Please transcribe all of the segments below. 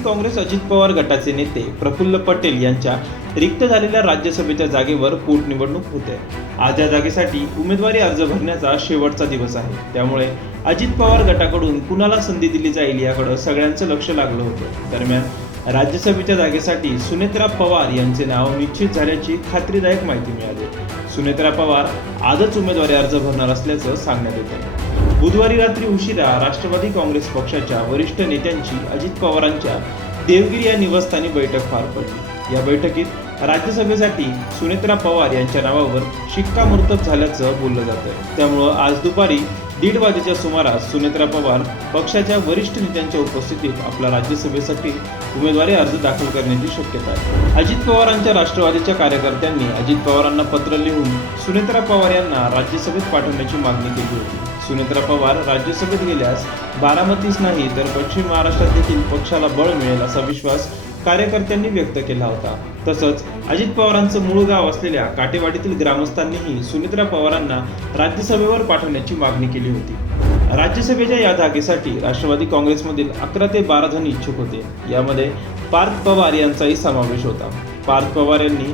काँग्रेस अजित पवार गटाचे नेते प्रफुल्ल पटेल यांच्या रिक्त झालेल्या राज्यसभेच्या जागेवर पोटनिवडणूक होते. आज या जागेसाठी उमेदवारी अर्ज भरण्याचा शेवटचा दिवस आहे. त्यामुळे अजित पवार गटाकडून कुणाला संधी दिली जाईल याकडे सगळ्यांचं लक्ष लागलं होतं. दरम्यान राज्यसभेच्या जागेसाठी सुनेत्रा पवार यांचे नाव निश्चित झाल्याची खात्रीदायक माहिती मिळाली. सुनेत्रा पवार आजच उमेदवारी अर्ज भरणार असल्याचं सांगण्यात येतं. बुधवारी रात्री उशिरा राष्ट्रवादी काँग्रेस पक्षाच्या वरिष्ठ नेत्यांची अजित पवारांच्या देवगिरी या निवासस्थानी बैठक पार पडली. या बैठकीत राज्यसभेसाठी सुनेत्रा पवार यांच्या नावावर शिक्कामोर्तब झाल्याचं बोललं जातं. त्यामुळं आज दुपारी 1:30 वाजेच्या सुमारास सुनेत्रा पवार पक्षाच्या वरिष्ठ नेत्यांच्या उपस्थितीत आपला राज्यसभेसाठी उमेदवारी अर्ज दाखल करण्याची शक्यता आहे. अजित पवारांच्या राष्ट्रवादीच्या कार्यकर्त्यांनी अजित पवारांना पत्र लिहून सुनेत्रा पवार यांना राज्यसभेत पाठवण्याची मागणी केली होती. सुनेत्रा पवार राज्यसभेत गेल्यास बारामतीच नाही तर पश्चिम महाराष्ट्रात देखील पक्षाला बळ मिळेल असा विश्वास कार्यकर्त्यांनी व्यक्त केला होता. तसंच अजित पवारांचं मूळ गाव असलेल्या काटेवाडीतील ग्रामस्थांनीही सुनेत्रा पवारांना राज्यसभेवर पाठवण्याची मागणी केली होती. राज्यसभेच्या या जागेसाठी राष्ट्रवादी काँग्रेसमधील 11 ते 12 जण इच्छुक होते. यामध्ये पार्थ पवार यांचाही समावेश होता. पार्थ पवार यांनी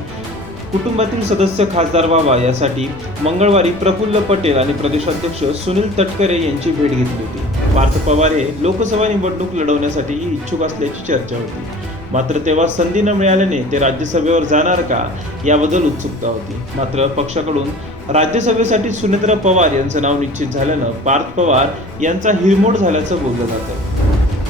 कुटुंबातील सदस्य खासदार व्हावा यासाठी मंगळवारी प्रफुल्ल पटेल आणि प्रदेशाध्यक्ष सुनील तटकरे यांची भेट घेतली होती. पार्थ पवार हे लोकसभा निवडणूक लढवण्यासाठीही इच्छुक असल्याची चर्चा होती. मात्र तेव्हा संधी न मिळाल्याने ते राज्यसभेवर जाणार का याबद्दल उत्सुकता होती. मात्र पक्षाकडून राज्यसभेसाठी सुनेत्रा पवार यांचं नाव निश्चित झाल्यानं पार्थ पवार यांचा हिरमोड झाल्याचं बोललं जातं.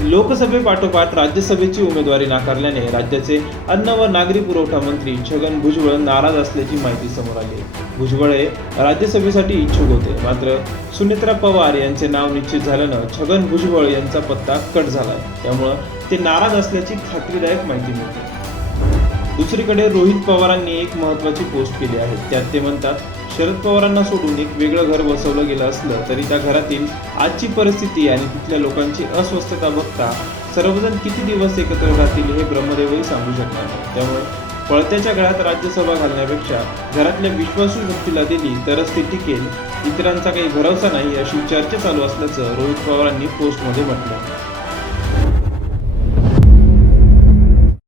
लोकसभेपाठोपाठ राज्यसभेची उमेदवारी नाकारल्याने राज्याचे अन्न व नागरी पुरवठा मंत्री छगन भुजबळ नाराज असल्याची माहिती समोर आली. भुजबळ हे राज्यसभेसाठी इच्छुक होते. मात्र सुनेत्रा पवार यांचे नाव निश्चित झाल्यानं छगन भुजबळ यांचा पत्ता कट झालाय. त्यामुळं ते नाराज असल्याची खात्रीदायक माहिती मिळते. दुसरीकडे रोहित पवारांनी एक महत्त्वाची पोस्ट केली आहे. त्यात ते म्हणतात, शरद पवारांना सोडून एक वेगळं घर बसवलं गेलं असलं तरी त्या घरातील आजची परिस्थिती आणि तिथल्या लोकांची अस्वस्थता बघता सर्वजण किती दिवस एकत्र राहतील हे ब्रह्मदेवही सांगू शकणार नाही. त्यामुळे पळत्याच्या गळ्यात राज्यसभा घालण्यापेक्षा घरातल्या विश्वासू व्यक्तीला दिली तरच ती टिकेल, इतरांचा काही भरवसा नाही अशी चर्चा चालू असल्याचं रोहित पवारांनी पोस्टमध्ये म्हटलं.